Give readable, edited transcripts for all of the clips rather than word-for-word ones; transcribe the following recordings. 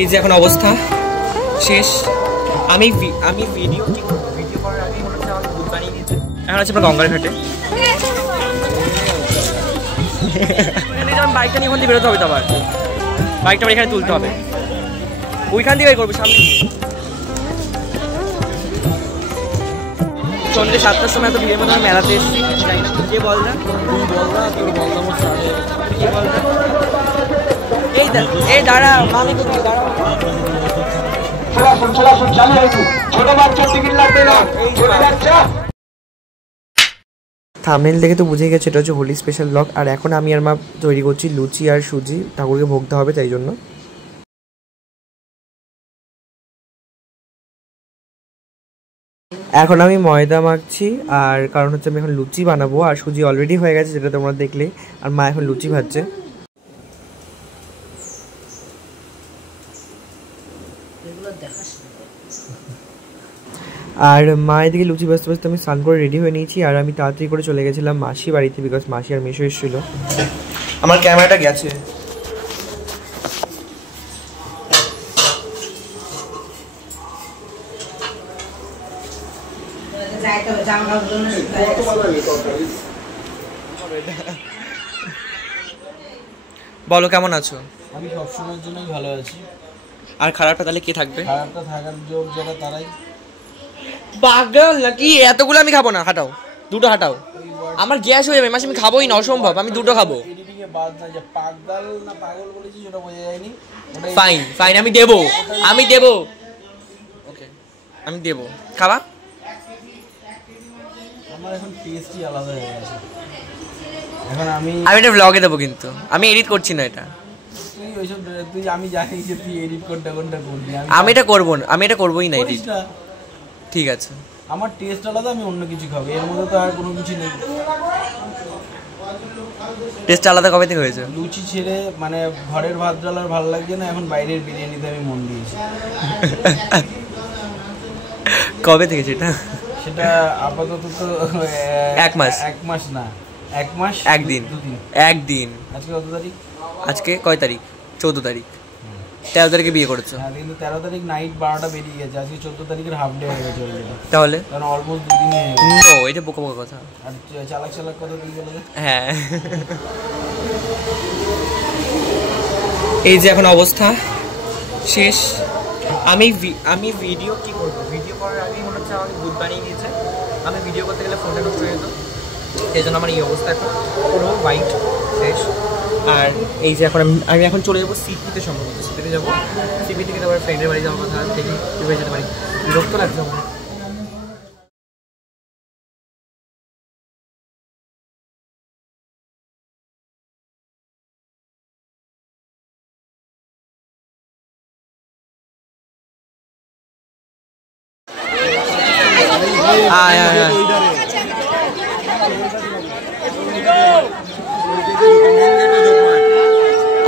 এই যে এখন অবস্থা শেষ। আমি ভিডিও করার আগে মনে হচ্ছে আমাকে ভূত বানিয়ে দিয়েছে। এখন আছে আমরা গঙ্গার ঘাটে। বাইকটা নিয়ে ওখান থেকে বেরোতে হবে, তো আবার বাইকটা এখানে তুলতে হবে, ওইখান থেকে করবো সামনে। সন্ধ্যে 7টার সময় এত ভিড়ের মধ্যে মেলাতে এসেছি, জানি না কে বল না, এই দাঁড়া মামি তো দাঁড়া। থাম্বনেল দেখে তো বুঝে গেছে এটা হচ্ছে হোলি স্পেশাল ব্লগ। আর এখন আমি আর মা তৈরি করছি লুচি আর সুজি, ঠাকুরকে ভোগ দেওয়া হবে তাই জন্য। এখন আমি ময়দা মাখছি, আর কারণ হচ্ছে আমি এখন লুচি বানাবো, আর সুজি অলরেডি হয়ে গেছে যেটা তোমরা দেখলে, আর মা এখন লুচি ভাজছে। আর মা এদিকে লুচি ভাজতে ভাজতে আমি স্নান করে রেডি হয়ে নিয়েছি, আর আমি তাড়াতাড়ি করে চলে গেছিলাম মাসি বাড়িতে, বিকজ মাসি আর মেশো এসেছিল। আমার ক্যামেরাটা গেছে। বলো কেমন আছো? আমি সবসময়ের জন্যই ভালো আছি। আর খারাপটা তাহলে কে থাকবে? খারাপটা থাকার যোগ যারা তারাই। পাগল নাকি? এতগুলো আমি খাবো না, হাঁটাও, দুটো হাঁটাও, আমার গ্যাস হয়ে যাবে মাসি, আমি খাবোই না, অসম্ভব, আমি দুটো খাবো। এদিকে বাদ না, যে পাগল না পাগল বলেছি সেটা বোঝা যায়নি। ফাইন ফাইন, আমি দেবো, ওকে আমি দেবো, খাবা। আমার এখন টেস্টই আলাদা হয়ে গেছে। এখন আমি এটা ব্লগে দেবো, কিন্তু আমি এডিট করছি না এটা। তুই ওইসব তুই, আমি জানি যে তুই এডিট কোনটা করবি। আমি এটা করবো না, আমি এটা করবোই না এডিট। ঠিক আছে, আমার টেস্ট আলাদা, আমি অন্য কিছু খাবো, এর মধ্যে তো আর কোনো কিছু নেই। টেস্ট আলাদা কবে থেকে হয়েছে? লুচি ছেড়ে মানে ঘরের ভাত ডাল আর ভালো লাগছে না, এখন বাইরের বিরিয়ানিতে আমি মন দিয়েছি। কবে থেকে সেটা? সেটা আপাতত তো 1 মাস। 1 মাস না, 1 মাস একদিন। আজকে কত তারিখ? আজকে কয় তারিখ? 14 তারিখ। 13 তারিখে বিয়ে করেছো? হ্যাঁ, কিন্তু 13 তারিখ নাইট 12টা বেরিয়ে গেছে, আজকে 14 তারিখের হাফ ডে হয়ে গেছে অলরেডি। তাহলে কারণ অলমোস্ট 2 দিন হয়ে গেছে। নো, এটা বোকা কথা। আর চালাক কথা তুই বলে দে। হ্যাঁ। এই যে এখন অবস্থা শেষ। আমি ভিডিও কি করবো, ভিডিও করার আগে মনে হচ্ছে আমাকে ভূত বানিয়ে দিয়েছে। আমি ভিডিও করতে গেলে ফোনটা নষ্ট হয়ে যেত, সেই জন্য আমার এই অবস্থা। এখন পুরো হোয়াইট শেষ। আর এই যে এখন আমি এখন চলে যাবো সিপিতে, সম্ভবত সিপিতে যাবো। সিপি থেকে তারপর ফ্রেন্ডের বাড়ি যাওয়ার কথা, দেখি কীভাবে যেতে পারি। বিরক্ত লাগছে আমার।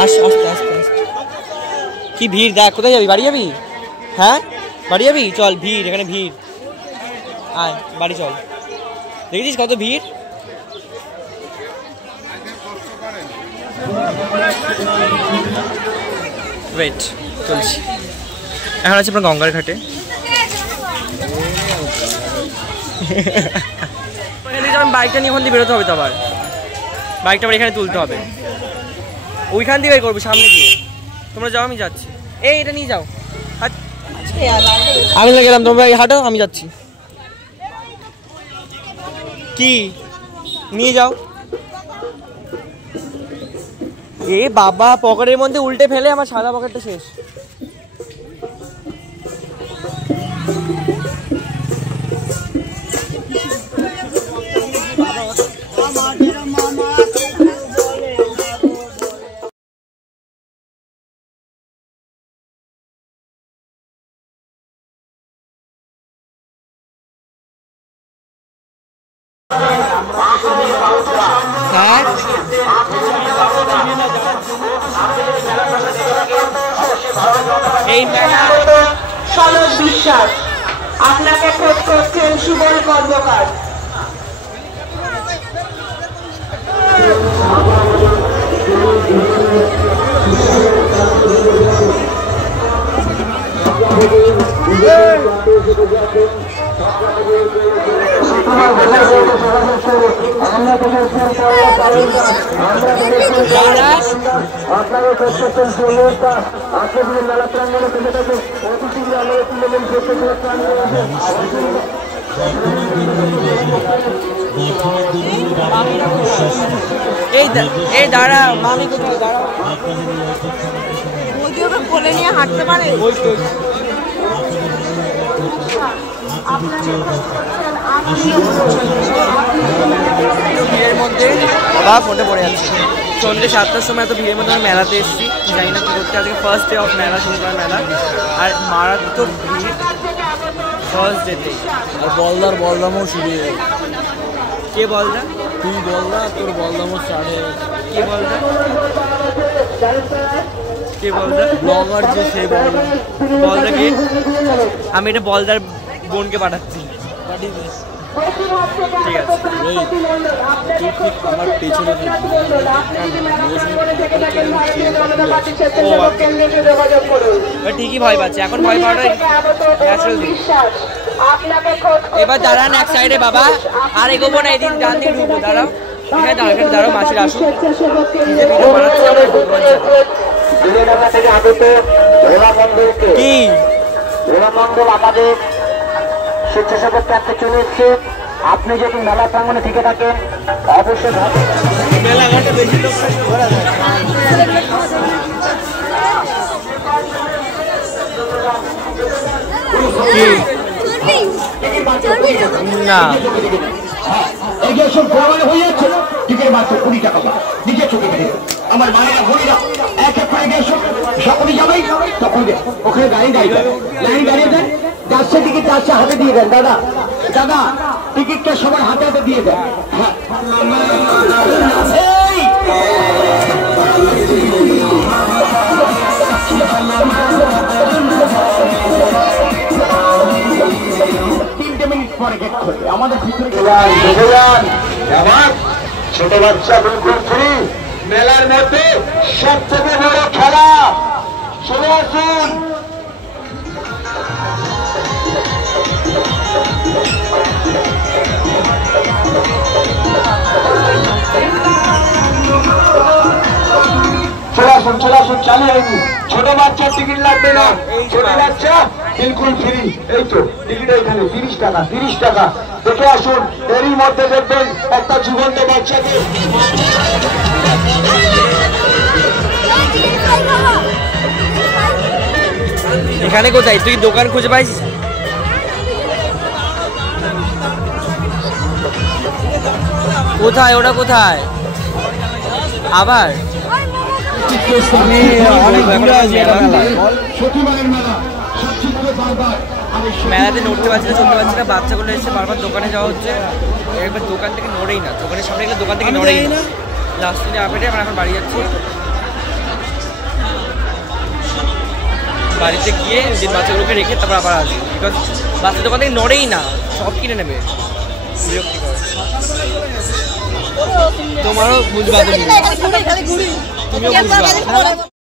আস্তে আস্তে কি ভিড় দেখ, কোথায় যাবি? বাড়ি যাবি? হ্যাঁ বাড়ি যাবি? চল, ভিড় এখানে, ভিড়, আয় বাড়ি চল। দেখেছিস কত ভিড়? ওয়েট, চলছি। এখন আছে আপনার গঙ্গার ঘাটে। বাইকটা নিয়ে ওখান থেকে বেরোতে হবে, তো আবার বাইকটা আবার এখানে তুলতে হবে, ওইখান থেকে করবো সামনে দিয়ে। তোমরা যাও, আমি যাচ্ছি। এই এটা নিয়ে যাও, আমি না গেলাম, তোমরা হাঁটো, আমি যাচ্ছি। কি নিয়ে যাও? এ বাবা, পকেটের মধ্যে উল্টে ফেলে আমার সাদা পকেটটা শেষ। সনদ বিশ্বাস, আপনাকে খোঁজ করছেন সুবল কর্মকার। এই দাঁড়া মামি কোথায় দাঁড়া ওকে কোলে নিয়ে হাঁটতে পারে ভিড়ের মধ্যে বা ফোনে পড়ে যাচ্ছে সন্ধ্যে 7টার সময় এত ভিড়ের মধ্যে আমি মেলাতে এসেছি জানি না কি করতে আজকে ফার্স্ট ডে অফ মেলা শনিবার মেলা আর মারাত্মক ভিড় ফার্স্ট ডেতেই আর বলদামও শুরু হয়ে গেছে কে বলদা তুই বলদা তোর বলদামও স্টার্ট হয়ে গেছে কে বলদা কে বলদা ব্লগার যে সেই বলদা কে আমি এটা বলদার বোনকে পাঠাচ্ছি পাঠিয়ে দিস ঠিক আছে তুই ঠিক আমার পেছনে ঠিকই ভয় পাচ্ছে এখন ভয় পাওয়াটা ন্যাচারাল দিক এবার দাঁড়ান এক সাইডে বাবা আর এগোবো না এদিন ডান দিকে ঢুকবো দাঁড়াও এখানে দাঁড়াও মাসির আসুন কি মন্ডল আমাদের স্বেচ্ছাসেবক ক্যাম্পে চলে এসছে আপনি যদি মেলা প্রাঙ্গণে থেকে থাকেন অবশ্যই মেলাঘাটে বেশি লোক ঘোরা যায় না এগিয়ে সব গোয়ালে হয়ে যাচ্ছে টিকের মাত্র 20 টাকা নিজে চোখে দেখে আমার মায়েরা ভরিরা এক এক করে গিয়ে সকলে যাবেই তখন ওখানে গাড়ি দাঁড়িয়ে দেন যাচ্ছে টিকিট যাচ্ছে হাতে দিয়ে দেন দাদা টিকিটটা সবার হাতে হাতে দিয়ে দেন আমাদের ছোট বাচ্চা বিলকুল ফ্রি মেলার মধ্যে সবথেকে বড় খেলা চলে আসুন চলে আসুন চালু হয়নি ছোট বাচ্চার টিকিট লাগবে না ছোট বাচ্চা বিলকুল ফ্রি এই তো টিকিট এখানে 30 টাকা দেখে আসুন এরই মধ্যে দেখবেন একটা জীবন্ত বাচ্চাকে এখানে কোথায় তুই দোকান খুঁজে পাইস কোথায় ওটা কোথায় আবার আমি অনেক ঘুরে আছি মেলাতে নড়তে পারছি না চলতে পারছি না বাচ্চাগুলো এসে বারবার দোকানে যাওয়া হচ্ছে একবার দোকান থেকে নড়েই না দোকানের সামনে গেলে দোকান থেকে নড়েই না লাস্ট দিনে আপেটে আমরা এখন বাড়ি যাচ্ছি বাড়িতে গিয়ে দিন বাচ্চাগুলোকে রেখে তারপর আবার আসবো বিকজ বাচ্চা দোকান থেকে নড়েই না সব কিনে নেবে বিরক্তিকর তোমারও বুঝবা তুমিও বুঝবা